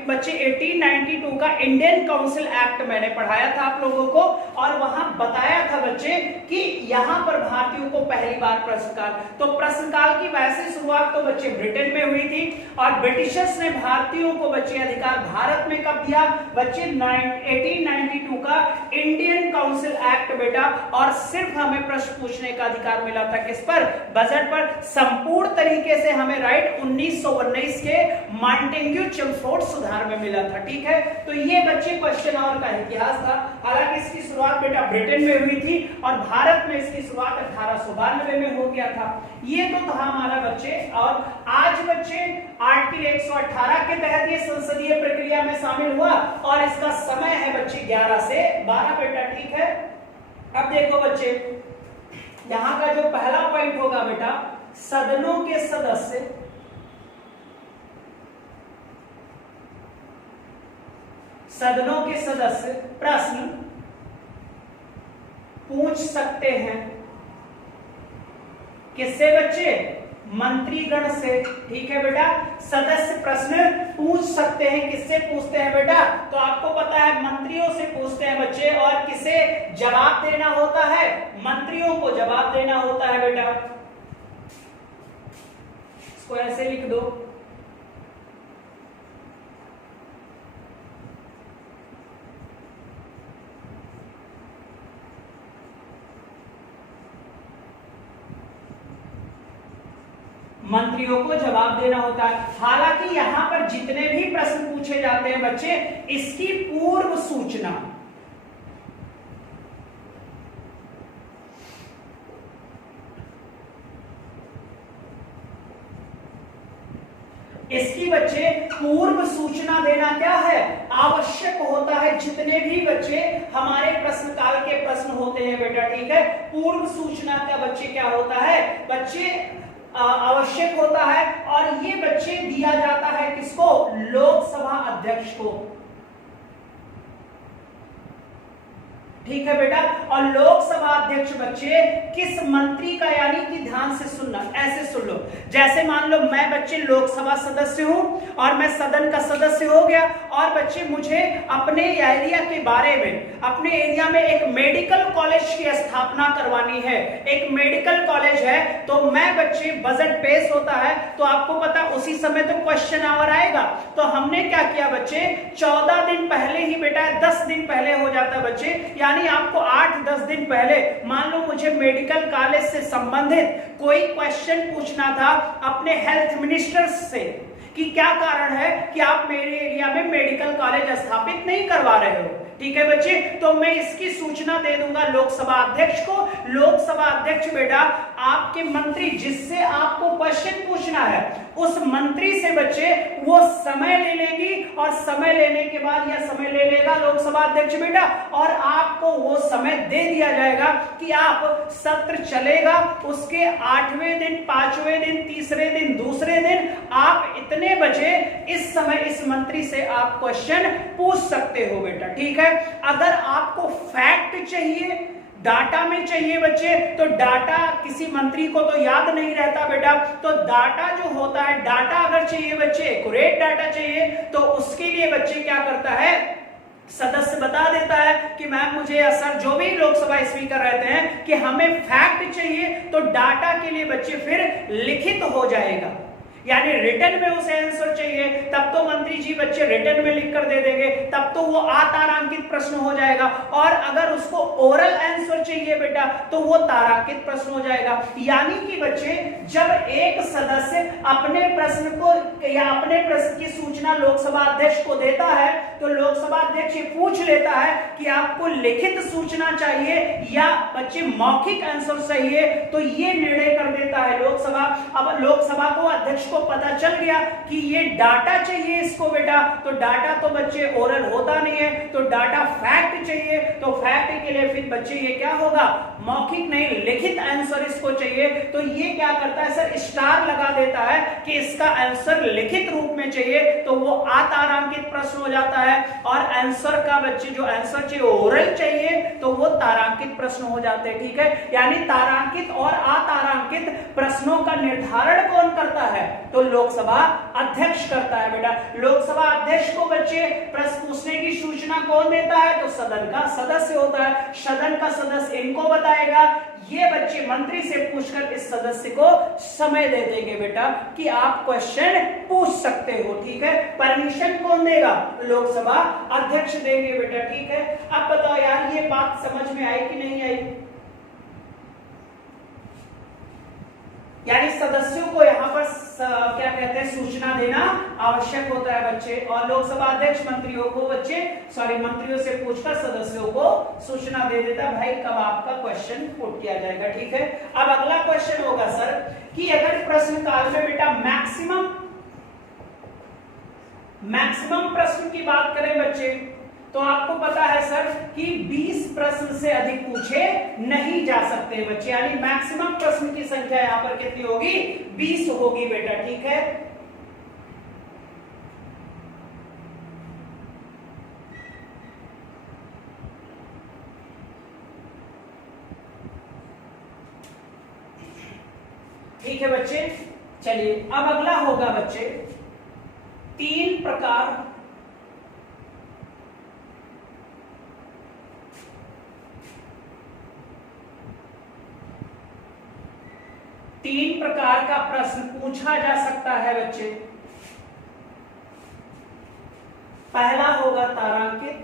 बच्चे 1892 का इंडियन काउंसिल एक्ट मैंने पढ़ाया था आप लोगों को, और वहां बताया था बच्चे कि यहां पर भारतीयों को पहली बार प्रश्नकाल, तो प्रश्नकाल की वैसे शुरुआत तो बच्चे ब्रिटेन में हुई थी, और ब्रिटिशर्स ने भारतीयों को बच्चे अधिकार भारत में कब दिया बच्चे, 1892 का इंडियन काउंसिल एक्ट बेटा, और सिर्फ हमें प्रश्न पूछने का अधिकार मिला था किस पर, बजट पर। संपूर्ण तरीके से हमें राइट 1919 के मॉन्टेग्यू चेम्सफोर्ड सुधार में मिला था। ठीक है, तो ये बच्चे क्वेश्चन आवर का इतिहास था। हालांकि इसकी शुरुआत बेटा ब्रिटेन में हुई थी और भारत में इसकी शुरुआत 1892 में हो गया था। ये तो था हमारा बच्चे। और आज बच्चे आर्टिकल 118 के तहत ये संसदीय प्रक्रिया में शामिल हुआ और इसका समय है बच्चे 11 से 12 बेटा। ठीक है, अब देखो बच्चे, यहां का जो पहला पॉइंट होगा बेटा, सदनों के सदस्य प्रश्न पूछ सकते हैं किससे बच्चे, मंत्रीगण से। ठीक है बेटा, सदस्य प्रश्न पूछ सकते हैं, किससे पूछते हैं बेटा, तो आपको पता है मंत्रियों से पूछते हैं बच्चे। और किसे जवाब देना होता है, मंत्रियों को जवाब देना होता है बेटा। इसको ऐसे लिख दो, मंत्रियों को जवाब देना होता है। हालांकि यहां पर जितने भी प्रश्न पूछे जाते हैं बच्चे, इसकी पूर्व सूचना, इसकी बच्चे पूर्व सूचना देना क्या है, आवश्यक होता है। जितने भी बच्चे हमारे प्रश्न काल के प्रश्न होते हैं बेटा, ठीक है, पूर्व सूचना का बच्चे क्या होता है, बच्चे आवश्यक होता है। और ये बच्चे दिया जाता है किसको, लोकसभा अध्यक्ष को। ठीक है बेटा, और लोकसभा अध्यक्ष बच्चे किस मंत्री का, यानी कि ध्यान से सुनना, ऐसे सुन लो, जैसे मान लो मैं बच्चे लोकसभा सदस्य हूं और मैं सदन का सदस्य हो गया, और बच्चे मुझे अपने एरिया के बारे में, अपने एरिया में एक मेडिकल कॉलेज की स्थापना करवानी है, एक मेडिकल कॉलेज है, तो मैं बच्चे बजट पेश होता है, तो आपको पता उसी समय तो क्वेश्चन आवर आएगा। तो हमने क्या किया बच्चे, 14 दिन पहले ही बेटा, 10 दिन पहले हो जाता बच्चे, यानी आपको 8-10 दिन पहले, मान लो मुझे मेडिकल कॉलेज से संबंधित कोई क्वेश्चन पूछना था अपने हेल्थ मिनिस्टर से कि क्या कारण है कि आप मेरे एरिया में मेडिकल कॉलेज स्थापित नहीं करवा रहे हो। ठीक है बच्चे, तो मैं इसकी सूचना दे दूंगा लोकसभा अध्यक्ष को। लोकसभा अध्यक्ष बेटा आपके मंत्री, जिससे आपको क्वेश्चन पूछना है, उस मंत्री से बच्चे वो समय ले लेंगी, और समय लेने के बाद यह समय ले लेगा लोकसभा अध्यक्ष बेटा, और आपको वो समय दे दिया जाएगा कि आप सत्र चलेगा, उसके 8वें दिन, 5वें दिन, तीसरे दिन, दूसरे दिन आप इतने बजे इस समय इस मंत्री से आप क्वेश्चन पूछ सकते हो बेटा। ठीक है, अगर आपको फैक्ट चाहिए, डाटा में चाहिए बच्चे, तो डाटा किसी मंत्री को तो याद नहीं रहता बेटा, तो डाटा जो होता है, डाटा अगर चाहिए बच्चे, एक्यूरेट डाटा चाहिए, तो उसके लिए बच्चे क्या करता है, सदस्य बता देता है कि मैम मुझे, सर जो भी लोकसभा स्पीकर रहते हैं, कि हमें फैक्ट चाहिए, तो डाटा के लिए बच्चे फिर लिखित हो जाएगा, यानी रिटर्न में उसे आंसर चाहिए, तब तो मंत्री जी बच्चे रिटर्न में लिख कर दे देंगे, तब तो वो अतारांकित प्रश्न हो जाएगा। और अगर उसको ओरल आंसर चाहिए बेटा, तो वो तारांकित प्रश्न हो जाएगा। यानी कि बच्चे जब एक सदस्य अपने प्रश्न को या अपने प्रश्न की सूचना लोकसभा अध्यक्ष को देता है, तो लोकसभा अध्यक्ष ये पूछ लेता है कि आपको लिखित सूचना चाहिए या बच्चे मौखिक आंसर चाहिए, तो ये निर्णय कर देता है लोकसभा। अब लोकसभा को, अध्यक्ष को पता चल गया कि ये डाटा चाहिए इसको बेटा, तो डाटा तो बच्चे ओरल होता नहीं है, तो डाटा फैक्ट चाहिए, तो फैक्ट के लिए फिर बच्चे ये क्या होगा, मौखिक नहीं लिखित आंसर इसको चाहिए। तो ये क्या करता है सर, स्टार लगा देता है कि इसका आंसर लिखित रूप में चाहिए, तो वो अतारांकित प्रश्न हो जाता है। और आंसर का बच्चे जो आंसर चाहिए ओरल चाहिए, तो वो तारांकित प्रश्न हो जाते हैं। ठीक है, यानी तारांकित और अतारांकित प्रश्नों का निर्धारण कौन करता है, तो लोकसभा अध्यक्ष करता है बेटा। लोकसभा अध्यक्ष को बच्चे प्रश्न पूछने की सूचना कौन देता है, तो सदन का सदस्य होता है। सदन का सदस्य इनको बताएगा, ये बच्चे मंत्री से पूछकर इस सदस्य को समय दे देंगे बेटा कि आप क्वेश्चन पूछ सकते हो। ठीक है, परमिशन कौन देगा, लोकसभा अध्यक्ष देंगे बेटा। ठीक है, अब बताओ यार ये बात बात समझ में आई कि नहीं आई? यानी सदस्यों को यहाँ पर क्या कहते हैं, सूचना देना आवश्यक होता है बच्चे, और लोकसभा अध्यक्ष मंत्रियों को मंत्रियों से पूछकर सदस्यों को सूचना दे देता है भाई कब आपका क्वेश्चन पुट किया जाएगा। ठीक है, अब अगला क्वेश्चन होगा सर कि अगर प्रश्न काल में बेटा मैक्सिमम प्रश्न की बात करें बच्चे, तो आपको पता है सर कि 20 प्रश्न से अधिक पूछे नहीं जा सकते बच्चे, यानी मैक्सिमम प्रश्न की संख्या यहां पर कितनी होगी, 20 होगी बेटा। ठीक है, ठीक है बच्चे। चलिए अब अगला होगा बच्चे 3 प्रकार का प्रश्न पूछा जा सकता है बच्चे। पहला होगा तारांकित,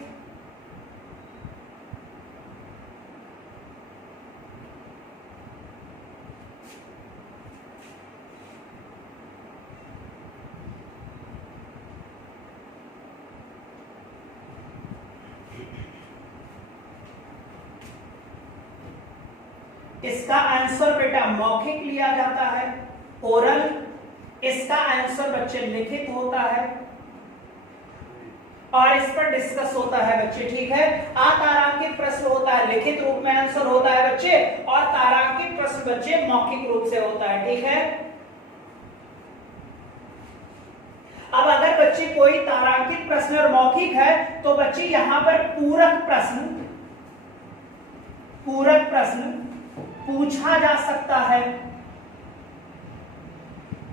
इसका आंसर बेटा मौखिक लिया जाता है, ओरल। इसका आंसर बच्चे लिखित होता है और इस पर डिस्कस होता है बच्चे। ठीक है, अतारांकित प्रश्न होता है, लिखित रूप में आंसर होता है बच्चे, और तारांकित प्रश्न बच्चे मौखिक रूप से होता है। ठीक है, अब अगर बच्चे कोई तारांकित प्रश्न और मौखिक है तो बच्चे यहां पर पूरक प्रश्न पूछा जा सकता है।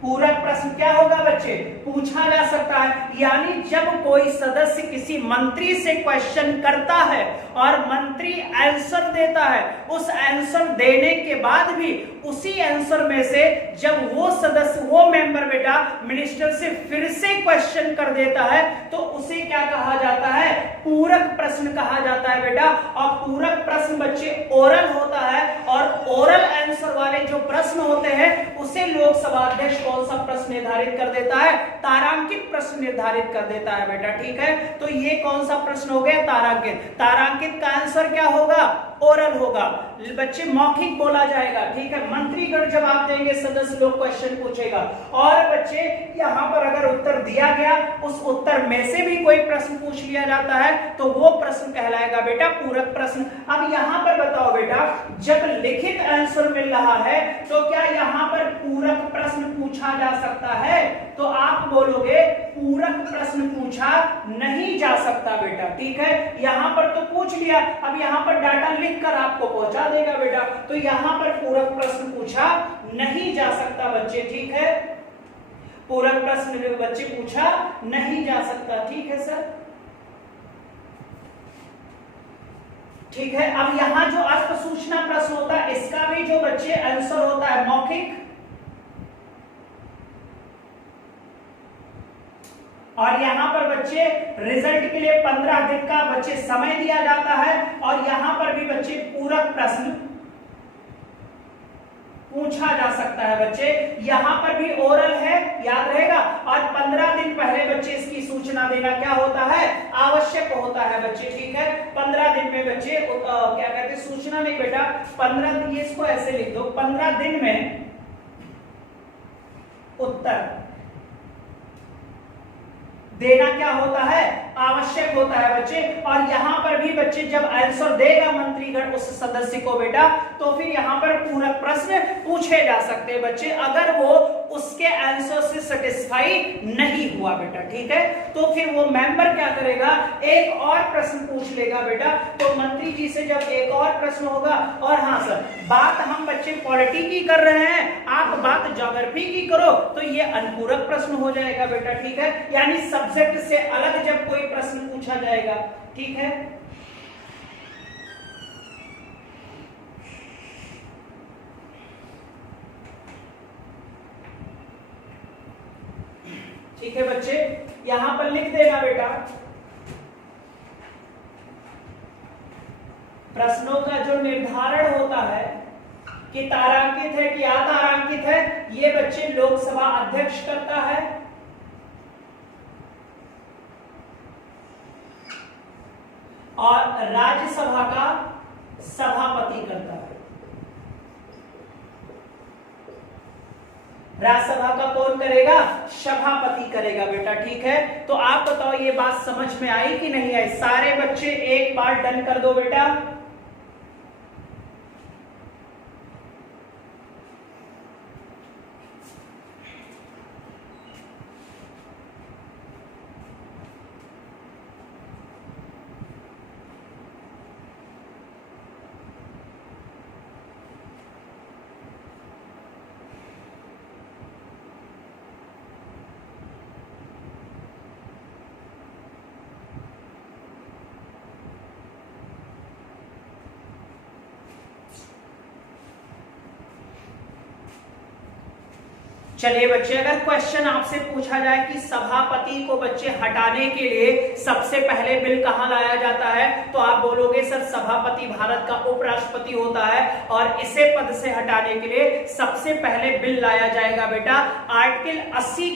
पूरक प्रश्न क्या होगा बच्चे, पूछा जा सकता है। यानी जब कोई सदस्य किसी मंत्री से क्वेश्चन करता है और मंत्री आंसर देता है, उस आंसर देने के बाद भी उसी आंसर में से जब वो सदस्य, वो मेंबर बेटा मिनिस्टर से फिर से क्वेश्चन कर देता है तो उसे क्या कहा जाता है, पूरक प्रश्न कहा जाता है बेटा। और पूरक प्रश्न बच्चे ओरल होता है, और ओरल आंसर वाले जो प्रश्न होते हैं उसे लोकसभा अध्यक्ष कौन सा प्रश्न निर्धारित कर देता है, तारांकित प्रश्न निर्धारित कर देता है बेटा। ठीक है, तो ये कौन सा प्रश्न हो गया, तारांकित। तारांकित का आंसर क्या होगा, ओरल होगा बच्चे, मौखिक बोला जाएगा। ठीक है, मंत्रीगण जवाब देंगे, सदस्य लोग क्वेश्चन पूछेगा, और बच्चे यहां पर अगर उत्तर दिया गया, उस उत्तर में से भी कोई प्रश्न पूछ लिया जाता है तो वो प्रश्न कहलाएगा बेटा पूरक प्रश्न। अब यहां पर बताओ बेटा, जब लिखित आंसर मिल रहा है तो क्या यहां पर पूरक प्रश्न पूछा जा सकता है, तो आप बोलोगे पूरक प्रश्न पूछा नहीं जा सकता बेटा। ठीक है, यहां पर तो पूछ लिया, अब यहां पर डाटा लिखकर आपको पहुंचा देगा बेटा, तो यहां पर पूरक प्रश्न पूछा नहीं जा सकता बच्चे। ठीक है, पूरक प्रश्न बच्चे पूछा नहीं जा सकता। ठीक है सर, ठीक है। अब यहां जो अर्थ सूचना प्रश्न होता है इसका भी जो बच्चे आंसर होता है मौखिक, और यहां पर बच्चे रिजल्ट के लिए 15 दिन का बच्चे समय दिया जाता है, और यहां पर भी बच्चे पूरक प्रश्न पूछा जा सकता है बच्चे। यहां पर भी ओरल है, याद रहेगा, और 15 दिन पहले बच्चे इसकी सूचना देना क्या होता है, आवश्यक होता है बच्चे। ठीक है, 15 दिन में बच्चे क्या कहते हैं, सूचना नहीं बेटा, 15 दिन, ये इसको ऐसे लिख दो, 15 दिन में उत्तर देना क्या होता है, आवश्यक होता है बच्चे। और यहां पर भी बच्चे जब आंसर देगा मंत्रीगण उस सदस्य को बेटा, तो फिर यहां पर पूरक प्रश्न पूछे जा सकते हैं बच्चे, अगर वो उसके आंसर से सेटिस्फाई नहीं हुआ बेटा। ठीक है, तो फिर वो मेंबर क्या करेगा, एक और प्रश्न पूछ लेगा बेटा। तो मंत्री जी से जब एक और प्रश्न होगा, और हाँ सर, बात हम बच्चे पॉलिटी की कर रहे हैं, आप बात ज्योग्राफी की करो, तो ये अनुपूरक प्रश्न हो जाएगा बेटा। ठीक है, यानी सब्जेक्ट से अलग जब कोई प्रश्न पूछा जाएगा। ठीक है, ठीक है बच्चे, यहां पर लिख देना बेटा, प्रश्नों का जो निर्धारण होता है कि तारांकित है कि अतारांकित है, ये बच्चे लोकसभा अध्यक्ष करता है और राज्यसभा का सभापति करता है। राज्यसभा का कौन करेगा? सभापति करेगा बेटा, ठीक है। तो आप बताओ ये बात समझ में आई कि नहीं आई? सारे बच्चे एक बार डन कर दो बेटा। चलिए बच्चे, अगर क्वेश्चन आपसे पूछा जाए कि सभापति को बच्चे हटाने के लिए सबसे पहले बिल कहां लाया जाता है, तो आप बोलोगे सर सभापति भारत का उपराष्ट्रपति होता है और इसे पद से हटाने के लिए सबसे पहले बिल लाया जाएगा बेटा आर्टिकल 90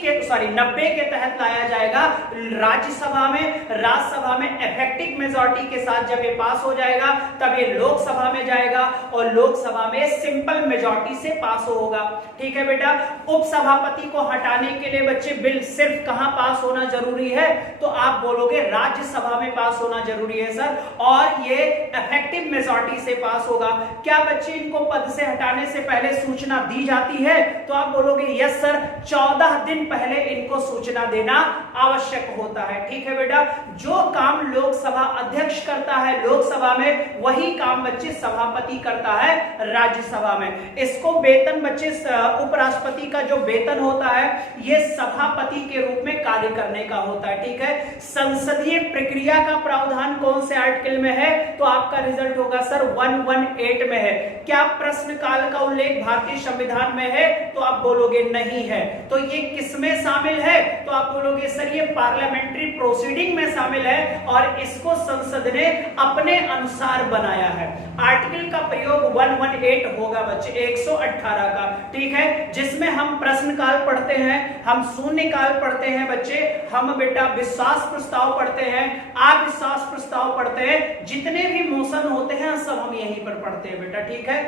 के तहत लाया जाएगा राज्यसभा में। राज्यसभा में इफेक्टिव मेजॉरिटी के साथ जब ये पास हो जाएगा तब ये लोकसभा में जाएगा और लोकसभा में सिंपल मेजॉरिटी से पास होगा, ठीक है बेटा। सभापति को हटाने के लिए बच्चे बिल सिर्फ कहां पास होना जरूरी है, तो आप बोलोगे राज्यसभा में पास होना जरूरी है सर, और ये इफेक्टिव मेजॉरिटी से पास होगा। क्या बच्चे इनको पद से हटाने से पहले सूचना दी जाती है, तो आप बोलोगे यस सर, 14 दिन पहले इनको सूचना देना आवश्यक होता है, ठीक है बेटा। जो काम लोकसभा अध्यक्ष करता है लोकसभा में, वही काम बच्चे सभापति करता है राज्यसभा में। इसको वेतन बच्चे उपराष्ट्रपति का जो वेतन होता है ये सभापति के रूप में कार्य करने का होता है, ठीक है। संसदीय प्रक्रिया का प्रावधान कौन से आर्टिकल में है, तो आपका रिजल्ट होगा सर 118 में है। क्या प्रश्न काल का उल्लेख भारतीय संविधान में है, तो आप बोलोगे नहीं है। तो ये किसमें शामिल है, तो आप बोलोगे सर ये पार्लियामेंट्री प्रोसीडिंग में शामिल है और इसको संसद ने अपने अनुसार बनाया है। आर्टिकल का प्रयोग 118 होगा बच्चे 118 का, ठीक है, जिसमें हम प्रश्न काल पढ़ते हैं, हम शून्य काल पढ़ते हैं बच्चे, हम बेटा विश्वास प्रस्ताव पढ़ते हैं, अविश्वास प्रस्ताव पढ़ते हैं, जितने भी मोशन होते हैं सब हम यहीं पर पढ़ते हैं बेटा, ठीक है।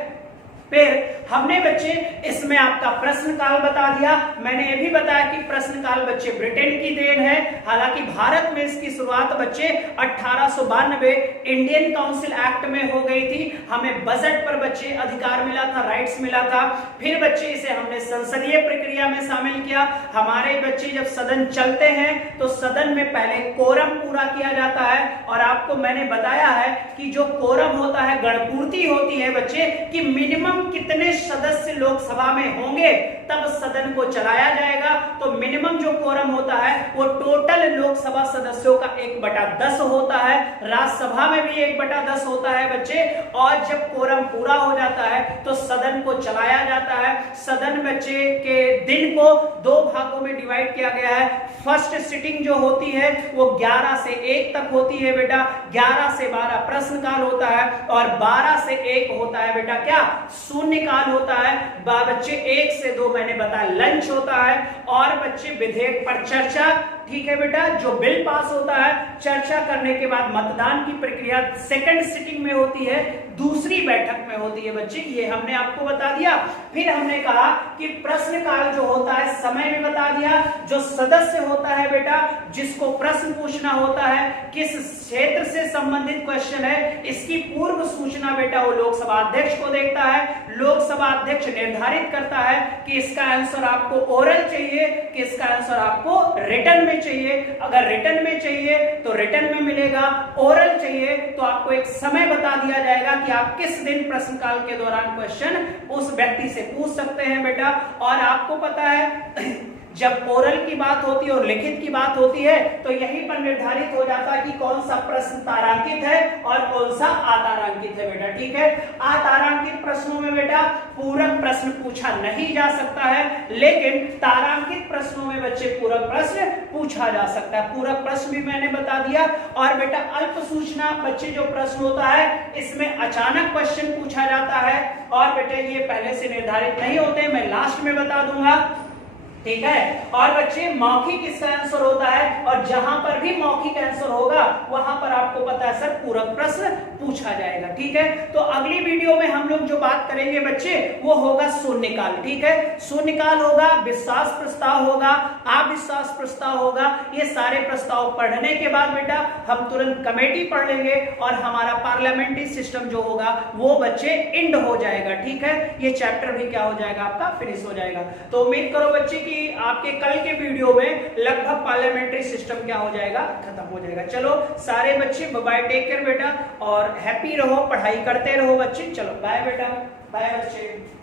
फिर हमने बच्चे इसमें आपका प्रश्न काल बता दिया। मैंने ये भी बताया कि प्रश्न काल बच्चे ब्रिटेन की देन है, हालांकि भारत में इसकी शुरुआत बच्चे 1892 इंडियन काउंसिल एक्ट में हो गई थी। हमें बजट पर बच्चे अधिकार मिला था, राइट्स मिला था। फिर बच्चे इसे हमने संसदीय प्रक्रिया में शामिल किया। हमारे बच्चे जब सदन चलते हैं तो सदन में पहले कोरम पूरा किया जाता है, और आपको मैंने बताया है कि जो कोरम होता है गणपूर्ति होती है बच्चे कि मिनिमम कितने सदस्य लोकसभा में होंगे तब सदन को चलाया जाएगा। तो मिनिमम जो कोरम होता है वो टोटल लोकसभा सदस्यों का 1/10 होता है, राज्यसभा में भी 1/10 होता है बच्चे। और जब कोरम पूरा हो जाता है तो सदन को चलाया जाता है। सदन बच्चे के दिन को 2 भागों में डिवाइड किया गया है। फर्स्ट सिटिंग जो होती है वो 11 से 1 तक होती है बेटा, 11 से 12 प्रश्नकाल होता है और 12 से 1 होता है बेटा क्या, शून्य काल होता है। बच्चे 1 से 2 मैंने बताया लंच होता है, और बच्चे विधेयक पर चर्चा, ठीक है बेटा। जो बिल पास होता है चर्चा करने के बाद मतदान की प्रक्रिया सेकंड सिटिंग में होती है, दूसरी बैठक में होती है बच्चे, ये हमने आपको बता दिया। फिर हमने कहा कि प्रश्नकाल जो होता है समय में बता दिया। जो सदस्य होता है बेटा जिसको प्रश्न पूछना होता है, किस क्षेत्र से संबंधित क्वेश्चन है, इसकी पूर्व सूचना बेटा वो लोकसभा अध्यक्ष को देखता है। लोकसभा अध्यक्ष निर्धारित करता है कि इसका आंसर आपको ओरल चाहिए कि इसका आंसर आपको रिटन में चाहिए। अगर रिटन में चाहिए तो रिटन में मिलेगा, ओरल चाहिए तो आपको एक समय बता दिया जाएगा कि आप किस दिन प्रश्नकाल के दौरान क्वेश्चन उस व्यक्ति से पूछ सकते हैं बेटा। और आपको पता है जब ओरल की बात होती है और लिखित की बात होती है तो यहीं पर निर्धारित हो जाता है कि कौन सा प्रश्न तारांकित है और कौन सा अतारांकित है बेटा। ठीक है, अतारांकित प्रश्नों में बेटा पूरक प्रश्न पूछा नहीं जा सकता है, लेकिन तारांकित प्रश्नों में बच्चे पूरक प्रश्न पूछा जा सकता है। पूरक प्रश्न भी मैंने बता दिया। और बेटा अल्प सूचना बच्चे जो प्रश्न होता है इसमें अचानक क्वेश्चन पूछा जाता है और बेटे ये पहले से निर्धारित नहीं होते, मैं लास्ट में बता दूंगा। ठीक है, और बच्चे मौखिक इसका आंसर होता है और जहां पर भी मौखिक आंसर होगा वहां पर आपको पता है सर पूरक प्रश्न पूछा जाएगा। ठीक है, तो अगली वीडियो में हम लोग जो बात करेंगे बच्चे वो होगा शून्यकाल। ठीक है, शून्यकाल होगा, विश्वास प्रस्ताव होगा, अविश्वास प्रस्ताव होगा। ये सारे प्रस्ताव पढ़ने के बाद बेटा हम तुरंत कमेटी पढ़ लेंगे और हमारा पार्लियामेंट्री सिस्टम जो होगा वो बच्चे एंड हो जाएगा। ठीक है, ये चैप्टर भी क्या हो जाएगा आपका फिनिश हो जाएगा। तो उम्मीद करो बच्चे कि आपके कल के वीडियो में लगभग पार्लियामेंट्री सिस्टम क्या हो जाएगा खत्म हो जाएगा। चलो सारे बच्चे बाय, टेक केयर बेटा और हैप्पी रहो, पढ़ाई करते रहो बच्चे। चलो बाय बेटा, बाय बच्चे।